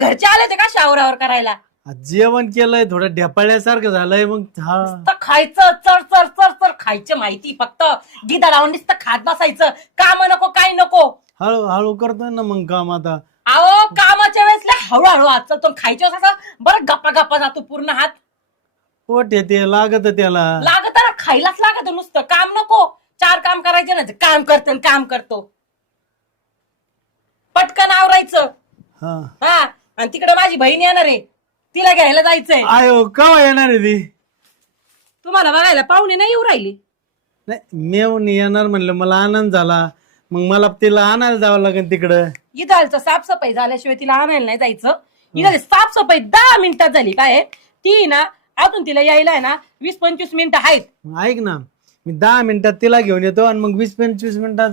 घरचे आले होते का शावरावर करायला? जेवण केलंय, थोडं ढेपाळ्यासारखं झालंय. मग नुसतं खायचं, चर चर चर चर खायचं माहिती, फक्त गिदा लावून नुसतं खात बसायचं. काम नको, काही नको. हळूहळू करतोय ना मग काम आता. अहो कामाच्या वेळेस हळूहळू हात चालतो, खायच्या वेळेस असं बरं गप्पा गप्पा जातो पूर्ण हात. पोट येते लागत त्याला. लागत ना, खायलाच लागत, नुसतं काम नको. 4 काम करायचे ना, काम करतो काम करतो. पटकन आवरायचं. हा, आणि तिकडे माझी बहीण येणार आहे, तिला घ्यायला जायचंय. आयो केव्हा येणार आहे ती? तुम्हाला बघायला पाहुणे नाही येऊ राहिली? नाही, मेवून येणार म्हणलं, मला आनंद झाला. मग मला तिला आणायला जावं लागेल तिकडं. इथं साफसफाई झाल्याशिवाय तिला आणायला नाही जायचं. इथं साफसफाई 10 मिनिटात झाली. काय ती ना, अजून तिला यायला आहे ना 20-25 मिनिटं आहेत. ऐक ना, मी 10 मिनिटात तिला घेऊन येतो आणि मग 20-25 मिनिटात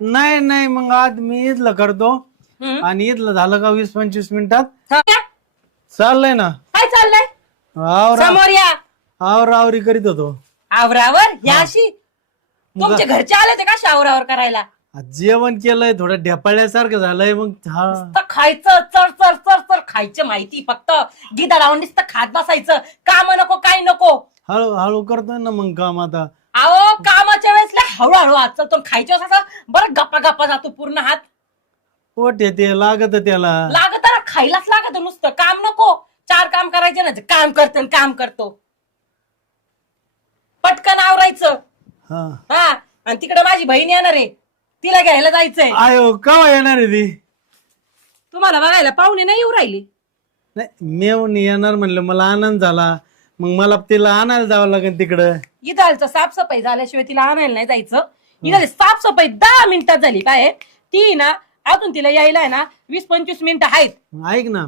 नाही मग आज मी इथलं करतो. आणि इथलं झालं का 20-25 मिनिटात चाललंय ना. काय चाललंय? समोर या. आवरी करीत होतो. आवरावर याशी तुमचे घरचे आले होते का शावरावर करायला? जेवण केलंय, थोडं ढेपाळ्यासारखं झालंय. मग खायचं, चर चर चर चर खायचं माहिती, फक्त गिदा लावून नुसतं खात बसायचं. काम नको, काही नको. हळूहळू करतोय ना मग काम आता. अहो कामाच्या वेळेस हळूहळू हात चालतो, खायच्या वेळेस असं बरं गप्पा गप्पा जातो पूर्ण हात. पोट येते लागत त्याला. लागत ना, खायलाच लागत, नुसतं काम नको. 4 काम करायचे ना, काम करतो काम करतो. पटकन आवरायचं. हा, आणि तिकडे माझी बहीण येणार आहे, तिला घ्यायला जायचंय. आयो केव्हा येणार आहे ती? तुम्हाला बघायला पाहुणे नाही येऊ राहिली? नाही, मेवून येणार म्हणलं, मला आनंद झाला. मग मला तिला आणायला जावं लागेल तिकडं. इथं साफसफाई झाल्याशिवाय तिला आणायला नाही जायचं. इथं साफसफाई 10 मिनिटात झाली. काय ती ना, अजून तिला यायला आहे ना 20-25 मिनिटं आहेत. ऐक ना,